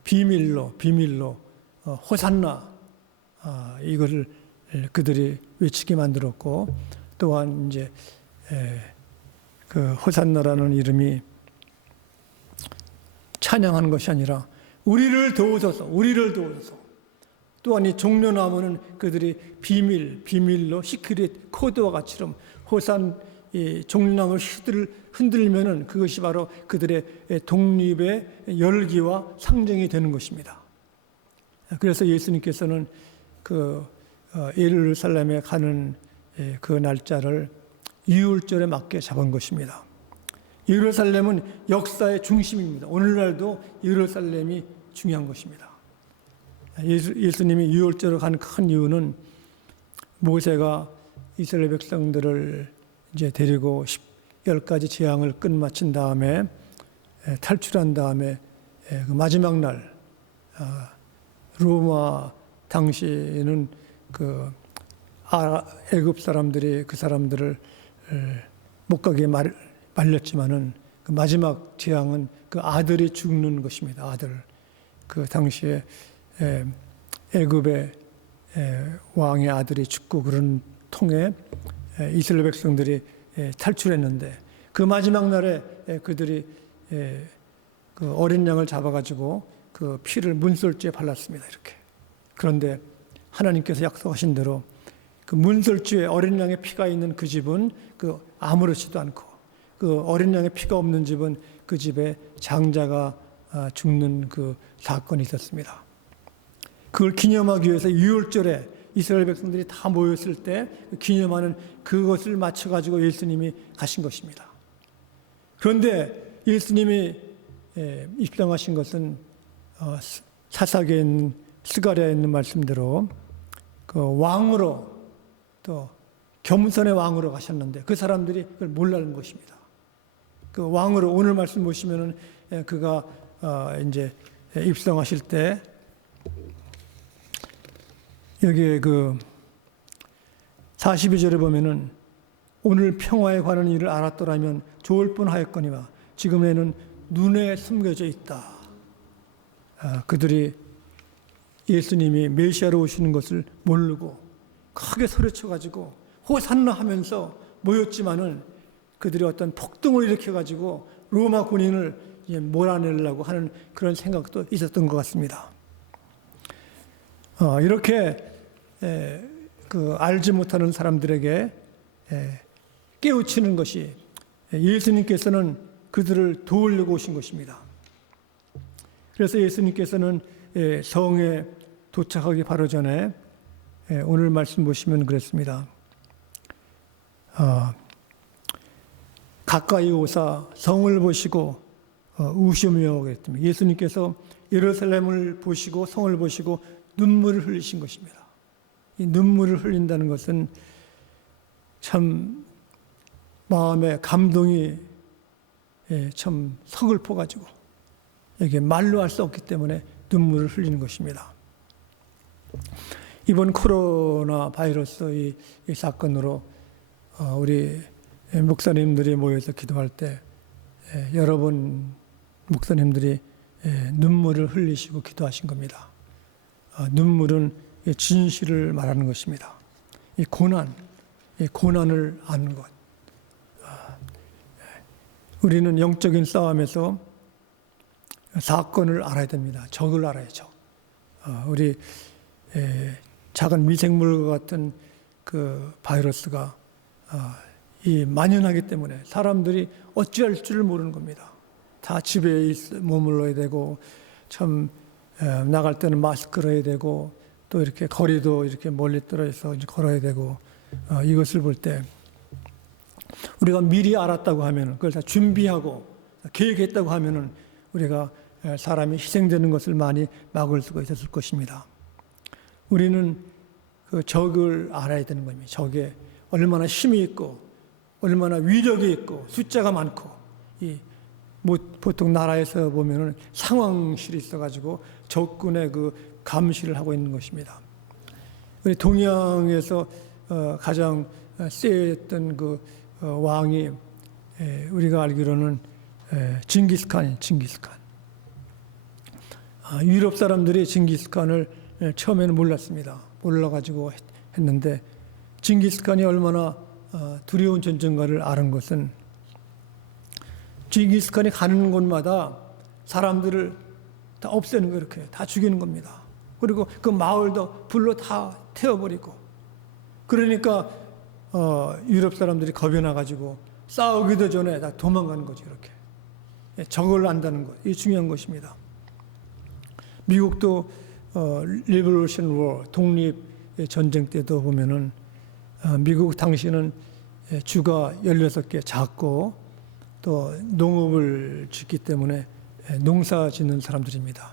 비밀로 호산나 이거를 그들이 외치게 만들었고 또한 이제 그 호산나라는 이름이 찬양하는 것이 아니라 우리를 도우소서 또한 이 종려나무는 그들이 비밀로 시크릿 코드와 같이럼 이 종려나무를 흔들면은 그것이 바로 그들의 독립의 열기와 상징이 되는 것입니다. 그래서 예수님께서는 그 예루살렘에 가는 그 날짜를 유월절에 맞게 잡은 것입니다. 예루살렘은 역사의 중심입니다. 오늘날도 예루살렘이 중요한 것입니다. 예수님이 유월절을 간 큰 이유는 모세가 이스라엘 백성들을 이제 데리고 10가지 재앙을 끝마친 다음에 탈출한 다음에 그 마지막 날 로마 당시에는 그 애굽 사람들이 그 사람들을 못 가게 말렸지만은 그 마지막 재앙은 그 아들이 죽는 것입니다. 아들. 그 당시에 애굽의 왕의 아들이 죽고 그런 통에 이스라엘 백성들이 탈출했는데 그 마지막 날에 그들이 그 어린 양을 잡아가지고 그 피를 문설주에 발랐습니다. 이렇게. 그런데 하나님께서 약속하신 대로 그 문설주에 어린 양의 피가 있는 그 집은 그 아무렇지도 않고 그 어린 양의 피가 없는 집은 그 집에 장자가 죽는 그 사건이 있었습니다. 그걸 기념하기 위해서 6월절에 이스라엘 백성들이 다 모였을 때 기념하는 그것을 맞춰가지고 예수님이 가신 것입니다. 그런데 예수님이 입성하신 것은 사사기에 있는 스가랴에 있는 말씀대로 그 왕으로 또 겸손의 왕으로 가셨는데 그 사람들이 그걸 몰라는 것입니다. 그 왕으로 오늘 말씀 보시면은 그가 이제 입성하실 때 여기에 그 42절에 보면은 오늘 평화에 관한 일을 알았더라면 좋을 뻔하였거니와 지금에는 눈에 숨겨져 있다. 그들이 예수님이 메시아로 오시는 것을 모르고 크게 소리쳐가지고 호산나 하면서 모였지만은 그들이 어떤 폭동을 일으켜가지고 로마 군인을 몰아내려고 하는 그런 생각도 있었던 것 같습니다. 이렇게 그 알지 못하는 사람들에게 깨우치는 것이 예수님께서는 그들을 도우려고 오신 것입니다. 그래서 예수님께서는 성에 도착하기 바로 전에 오늘 말씀 보시면 그랬습니다. 가까이 오사 성을 보시고 우시며 그랬습니다. 예수님께서 예루살렘을 보시고 성을 보시고 눈물을 흘리신 것입니다. 이 눈물을 흘린다는 것은 참 마음에 감동이 참 서글퍼가지고 이게 말로 할 수 없기 때문에 눈물을 흘리는 것입니다. 이번 코로나 바이러스 이 사건으로 우리 목사님들이 모여서 기도할 때 여러 번 목사님들이 눈물을 흘리시고 기도하신 겁니다. 눈물은 진실을 말하는 것입니다. 이 고난을 아는 것. 우리는 영적인 싸움에서 사건을 알아야 됩니다. 적을 알아야죠. 우리 작은 미생물과 같은 그 바이러스가 이 만연하기 때문에 사람들이 어찌할 줄을 모르는 겁니다. 다 집에 머물러야 되고 참 나갈 때는 마스크를 해야 되고 또 이렇게 거리도 이렇게 멀리 떨어져서 걸어야 되고 이것을 볼 때 우리가 미리 알았다고 하면 그걸 다 준비하고 계획했다고 하면은 우리가 사람이 희생되는 것을 많이 막을 수가 있었을 것입니다. 우리는 그 적을 알아야 되는 겁니다. 적에 얼마나 힘이 있고 얼마나 위력이 있고 숫자가 많고 보통 나라에서 보면은 상황실이 있어가지고 적군의 그 감시를 하고 있는 것입니다. 우리 동양에서 가장 세했던 그 왕이 우리가 알기로는 징기스칸이에요. 징기스칸. 유럽 사람들이 징기스칸을 처음에는 몰랐습니다. 몰라가지고 했는데 징기스칸이 얼마나 두려운 전쟁가를 아는 것은 징기스칸이 가는 곳마다 사람들을 다 없애는 거 이렇게 다 죽이는 겁니다. 그리고 그 마을도 불로 다 태워버리고 그러니까 유럽 사람들이 겁이 나가지고 싸우기도 전에 다 도망가는 거죠. 이렇게 적을 안다는 것, 이게 중요한 것입니다. 미국도 리버레이션 워 독립 전쟁 때도 보면은 미국 당시는 주가 16개 작고 또 농업을 짓기 때문에 농사 짓는 사람들입니다.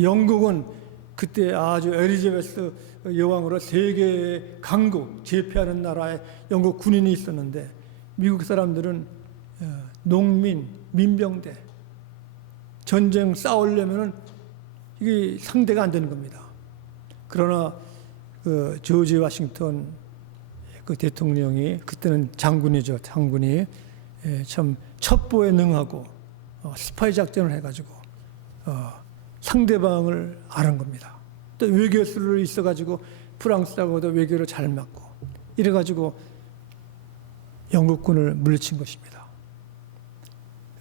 영국은 그때 아주 엘리자베스 여왕으로 세계의 강국, 제패하는 나라에 영국 군인이 있었는데 미국 사람들은 농민, 민병대, 전쟁 싸우려면은 이게 상대가 안 되는 겁니다. 그러나 그 조지 워싱턴 그 대통령이 그때는 장군이죠. 장군이 참 첩보에 능하고 스파이 작전을 해가지고 상대방을 아는 겁니다. 또 외교술로 있어가지고 프랑스하고도 외교를 잘 맞고 이래가지고 영국군을 물리친 것입니다.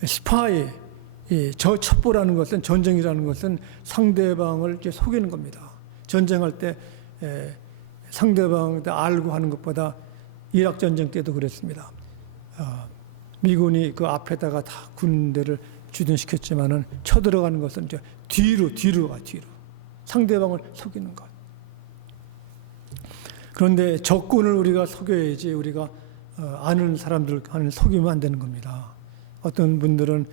스파이, 저 첩보라는 것은 전쟁이라는 것은 상대방을 이렇게 속이는 겁니다. 전쟁할 때 상대방 알고 하는 것보다 이락 전쟁 때도 그랬습니다. 미군이 그 앞에다가 다 군대를 주둔시켰지만은 쳐들어가는 것은 이제 뒤로 가. 상대방을 속이는 것. 그런데 적군을 우리가 속여야지 우리가 아는 사람들을 속이면 안 되는 겁니다. 어떤 분들은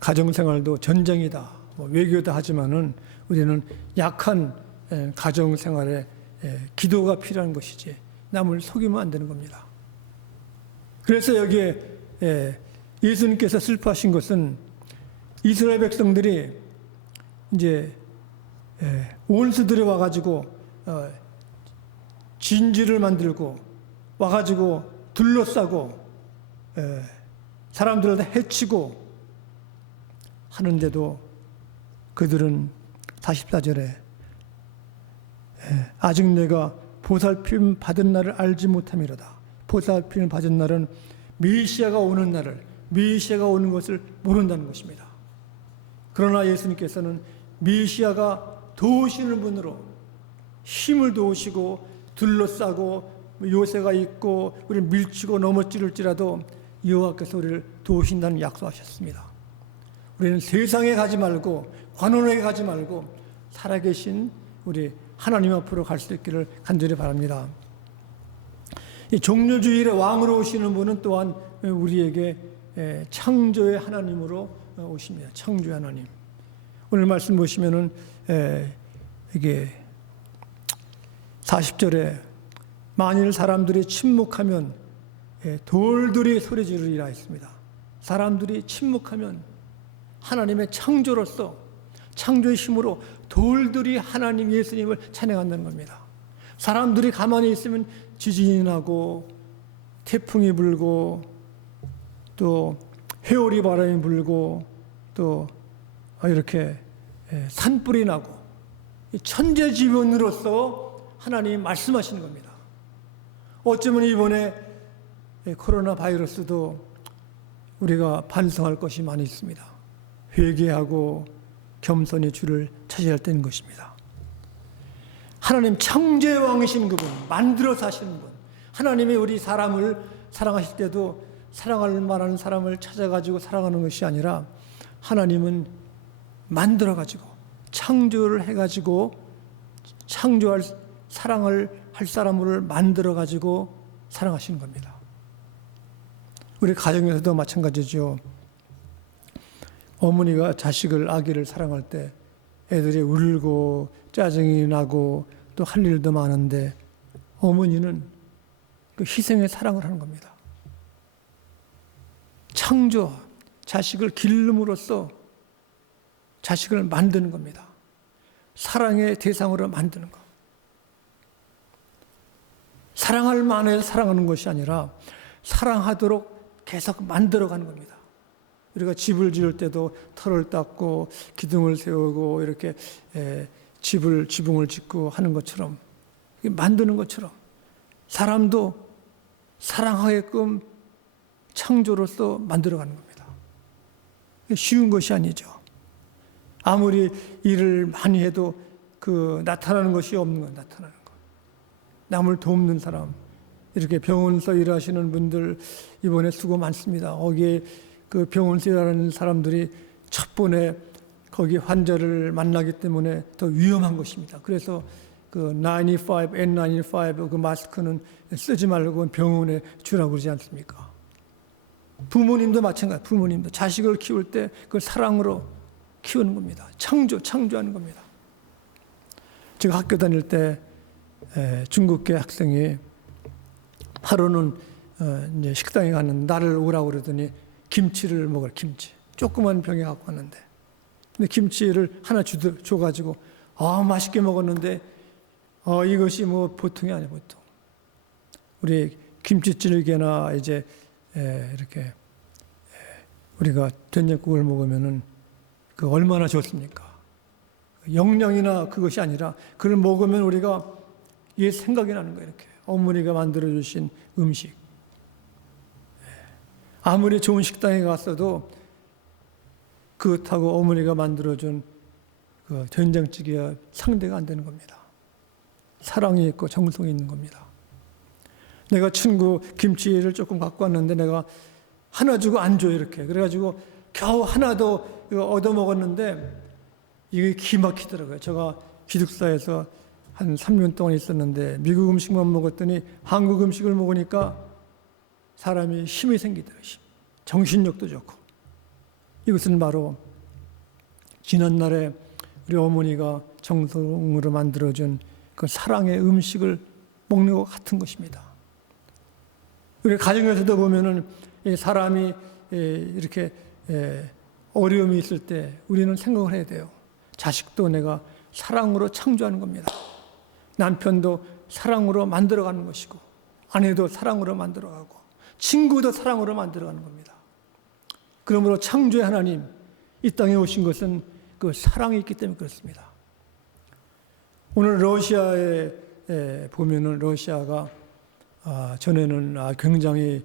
가정생활도 전쟁이다, 외교다 하지만은 우리는 약한 가정생활에 기도가 필요한 것이지 남을 속이면 안 되는 겁니다. 그래서 여기에 예수님께서 슬퍼하신 것은 이스라엘 백성들이 이제 원수들이 와가지고 진지를 만들고 와가지고 둘러싸고 사람들을 다 해치고 하는데도 그들은 44절에 아직 내가 보살핌 받은 날을 알지 못함이로다. 보살핌을 받은 날은 메시아가 오는 날을, 메시아가 오는 것을 모른다는 것입니다. 그러나 예수님께서는 메시아가 도우시는 분으로 힘을 도우시고 둘러싸고 요새가 있고 우리를 밀치고 넘어찌를지라도 여호와께서 우리를 도우신다는 약속하셨습니다. 우리는 세상에 가지 말고 관원에게 가지 말고 살아계신 우리 하나님 앞으로 갈 수 있기를 간절히 바랍니다. 이 종려주일에 왕으로 오시는 분은 또한 우리에게 창조의 하나님으로 오십니다. 창조의 하나님. 오늘 말씀 보시면은 이게 40절에 만일 사람들이 침묵하면 돌들이 소리 지르리라 했습니다. 사람들이 침묵하면 하나님의 창조로서 창조의 힘으로 돌들이 하나님 예수님을 찬양한다는 겁니다. 사람들이 가만히 있으면 지진이 나고 태풍이 불고 또 회오리 바람이 불고 또 이렇게 산불이 나고 천재지변으로서 하나님 말씀하시는 겁니다. 어쩌면 이번에 코로나 바이러스도 우리가 반성할 것이 많이 있습니다. 회개하고 겸손히 주를 찾아야 되는 것입니다. 하나님 창조의 왕이신 그분, 만들어서 하시는 분, 하나님이 우리 사람을 사랑하실 때도 사랑할 만한 사람을 찾아가지고 사랑하는 것이 아니라 하나님은 만들어가지고 창조를 해가지고 창조할 사랑을 할 사람을 만들어가지고 사랑하시는 겁니다. 우리 가정에서도 마찬가지죠. 어머니가 자식을, 아기를 사랑할 때 애들이 울고 짜증이 나고 또 할 일도 많은데 어머니는 그 희생의 사랑을 하는 겁니다. 창조, 자식을 기름으로써 자식을 만드는 겁니다. 사랑의 대상으로 만드는 것. 사랑할 만해서 사랑하는 것이 아니라 사랑하도록 계속 만들어가는 겁니다. 우리가 집을 지을 때도 털을 닦고 기둥을 세우고 이렇게 지붕을 짓고 하는 것처럼 만드는 것처럼 사람도 사랑하게끔 창조로서 만들어가는 겁니다. 쉬운 것이 아니죠. 아무리 일을 많이 해도 그 나타나는 것이 없는 건 나타나는 것. 남을 돕는 사람, 이렇게 병원에서 일하시는 분들 이번에 수고 많습니다. 거기에 그 병원에서 일하는 사람들이 첫 번에 거기 환자를 만나기 때문에 더 위험한 것입니다. 그래서 그 N95 그 마스크는 쓰지 말고 병원에 주라고 그러지 않습니까? 부모님도 마찬가지. 부모님도 자식을 키울 때 그걸 사랑으로 키우는 겁니다. 창조하는 겁니다. 제가 학교 다닐 때 중국계 학생이 하루는 이제 식당에 가는 나를 오라고 그러더니 김치를 먹을 김치. 조그만 병에 갖고 왔는데. 근데 김치를 하나 줘가지고, 맛있게 먹었는데, 이것이 뭐 보통이 아니에요, 보통. 우리 김치찌개나 이제, 이렇게, 우리가 된장국을 먹으면은 그 얼마나 좋습니까? 영양이나 그것이 아니라, 그걸 먹으면 우리가 이게 생각이 나는 거예요, 이렇게. 어머니가 만들어주신 음식. 아무리 좋은 식당에 갔어도 그렇다고 어머니가 만들어준 그 된장찌개가 상대가 안 되는 겁니다. 사랑이 있고 정성이 있는 겁니다. 내가 친구 김치를 조금 갖고 왔는데 내가 하나 주고 안 줘요, 이렇게. 그래가지고 겨우 하나 더 얻어먹었는데 이게 기막히더라고요. 제가 기숙사에서 한 3년 동안 있었는데 미국 음식만 먹었더니 한국 음식을 먹으니까 사람이 힘이 생기더라고요. 정신력도 좋고. 이것은 바로 지난날에 우리 어머니가 정성으로 만들어준 그 사랑의 음식을 먹는 것 같은 것입니다. 우리 가정에서도 보면은 사람이 이렇게 어려움이 있을 때 우리는 생각을 해야 돼요. 자식도 내가 사랑으로 창조하는 겁니다. 남편도 사랑으로 만들어가는 것이고, 아내도 사랑으로 만들어가고, 친구도 사랑으로 만들어가는 겁니다. 그러므로 창조의 하나님, 이 땅에 오신 것은 그 사랑이 있기 때문에 그렇습니다. 오늘 러시아에 보면은 러시아가 전에는 굉장히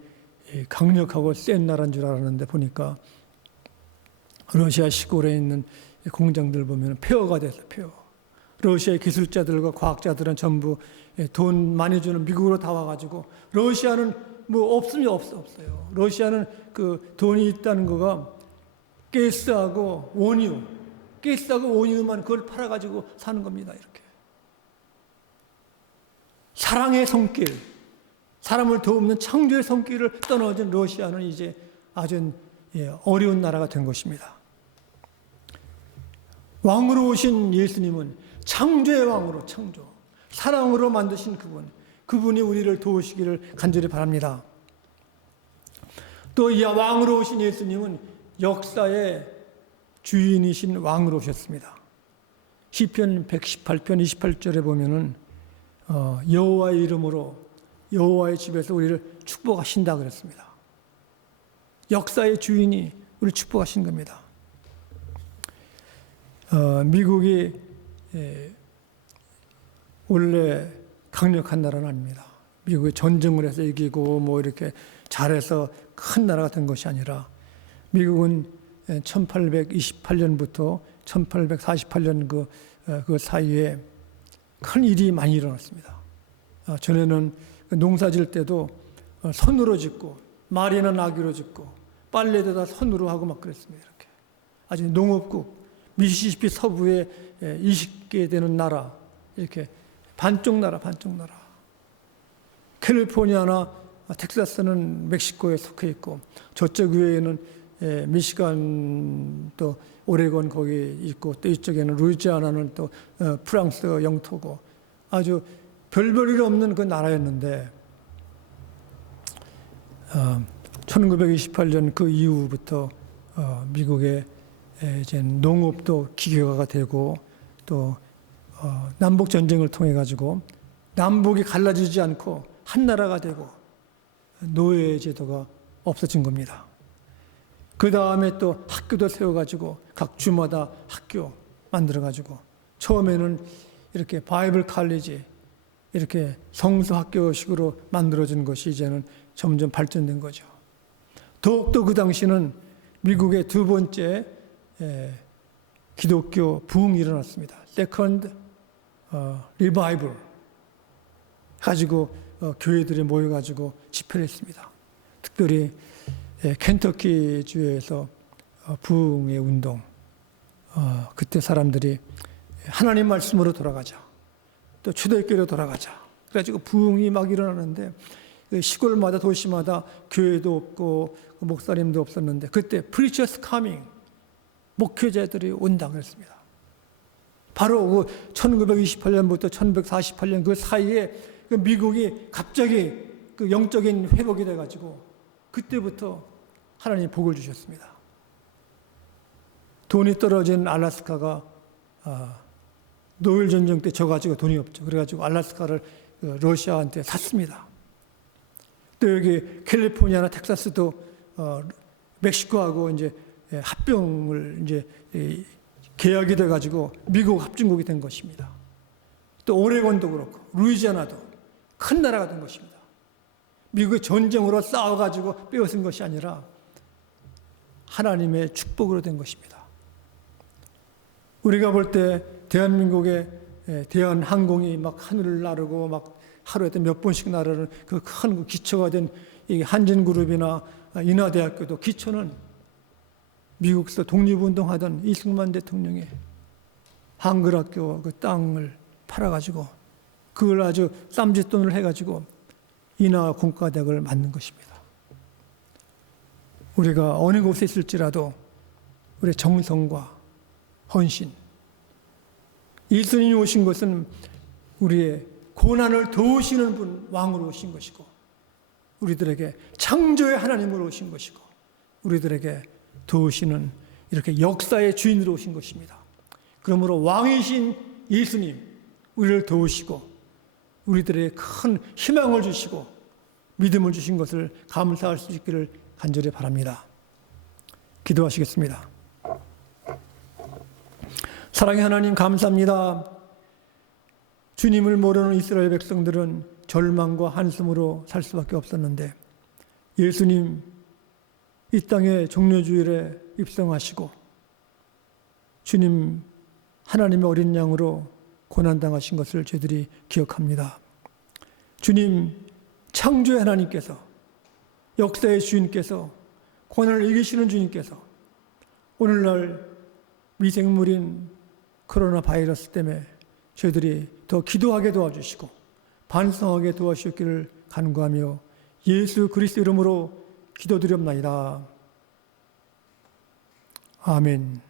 강력하고 센 나라인 줄 알았는데 보니까 러시아 시골에 있는 공장들 보면 폐허가 돼서 폐허. 러시아의 기술자들과 과학자들은 전부 돈 많이 주는 미국으로 다 와가지고 러시아는 뭐 없으면 없어요. 러시아는 그 돈이 있다는 거가 가스하고 원유, 가스하고 원유만 그걸 팔아가지고 사는 겁니다. 이렇게. 사랑의 손길, 사람을 도우는 창조의 손길을 떠나준 러시아는 이제 아주 어려운 나라가 된 것입니다. 왕으로 오신 예수님은 창조의 왕으로 창조, 사랑으로 만드신 그분이 우리를 도우시기를 간절히 바랍니다. 또 이 왕으로 오신 예수님은 역사의 주인이신 왕으로 오셨습니다. 시편 118편 28절에 보면은 여호와의 이름으로 여호와의 집에서 우리를 축복하신다 그랬습니다. 역사의 주인이 우리를 축복하신 겁니다. 미국이 원래 강력한 나라는 아닙니다. 미국이 전쟁을 해서 이기고 뭐 이렇게 잘해서 큰 나라가 된 것이 아니라 미국은 1828년부터 1848년 그 사이에 큰 일이 많이 일어났습니다. 전에는 농사 질 때도 손으로 짓고 말이나 나귀로 짓고 빨래도 다 손으로 하고 막 그랬습니다. 이렇게 아주 농업국 미시시피 서부에 20개 되는 나라 이렇게 반쪽 나라 캘리포니아나 텍사스는 멕시코에 속해 있고 저쪽 위에는 미시간 또 오레곤 거기 있고 또 이쪽에는 루이지아나는 또 프랑스 영토고 아주 별볼일 없는 그 나라였는데 1928년 그 이후부터 미국의 이제 농업도 기계화가 되고 또 남북 전쟁을 통해 가지고 남북이 갈라지지 않고 한 나라가 되고 노예 제도가 없어진 겁니다. 그 다음에 또 학교도 세워가지고 각 주마다 학교 만들어가지고 처음에는 이렇게 바이블 칼리지 이렇게 성서 학교식으로 만들어진 것이 이제는 점점 발전된 거죠. 더욱더 그 당시는 미국의 두 번째 기독교 부흥이 일어났습니다. 세컨드 리바이벌 가지고 교회들이 모여가지고 집회를 했습니다. 특별히 켄터키 주에서 부흥의 운동 그때 사람들이 하나님 말씀으로 돌아가자 또 초대교회로 돌아가자 그래가지고 부흥이 막 일어나는데 시골마다 도시마다 교회도 없고 목사님도 없었는데 그때 preachers coming 목회자들이 온다 그랬습니다. 바로 1928년부터 1948년 그 사이에 그 미국이 갑자기 그 영적인 회복이 돼가지고 그때부터 하나님이 복을 주셨습니다. 돈이 떨어진 알래스카가 노일 전쟁 때 져가지고 돈이 없죠. 그래가지고 알래스카를 러시아한테 샀습니다. 또 여기 캘리포니아나 텍사스도 멕시코하고 이제 합병을 이제 계약이 돼가지고 미국 합중국이 된 것입니다. 또 오레곤도 그렇고 루이지아나도 큰 나라가 된 것입니다. 미국의 전쟁으로 싸워가지고 빼앗은 것이 아니라 하나님의 축복으로 된 것입니다. 우리가 볼 때 대한민국의 대한항공이 막 하늘을 나르고 막 하루에 몇 번씩 나르는 그 큰 기초가 된 이 한진그룹이나 인하대학교도 기초는 미국에서 독립운동하던 이승만 대통령의 한글학교 그 땅을 팔아가지고 그걸 아주 쌈짓돈을 해가지고 인하 공과대학을 만든 것입니다. 우리가 어느 곳에 있을지라도 우리의 정성과 헌신, 예수님이 오신 것은 우리의 고난을 도우시는 분, 왕으로 오신 것이고 우리들에게 창조의 하나님으로 오신 것이고 우리들에게 도우시는 이렇게 역사의 주인으로 오신 것입니다. 그러므로 왕이신 예수님, 우리를 도우시고 우리들에게 큰 희망을 주시고 믿음을 주신 것을 감사할 수 있기를 간절히 바랍니다. 기도하시겠습니다. 사랑의 하나님 감사합니다. 주님을 모르는 이스라엘 백성들은 절망과 한숨으로 살 수밖에 없었는데 예수님 이 땅의 종려주일에 입성하시고 주님 하나님의 어린 양으로 고난당하신 것을 저희들이 기억합니다. 주님 창조의 하나님께서 역사의 주인께서 고난을 이기시는 주님께서 오늘날 미생물인 코로나 바이러스 때문에 저희들이 더 기도하게 도와주시고 반성하게 도와주시기를 간구하며 예수 그리스도 이름으로 기도드렸나이다. 아멘.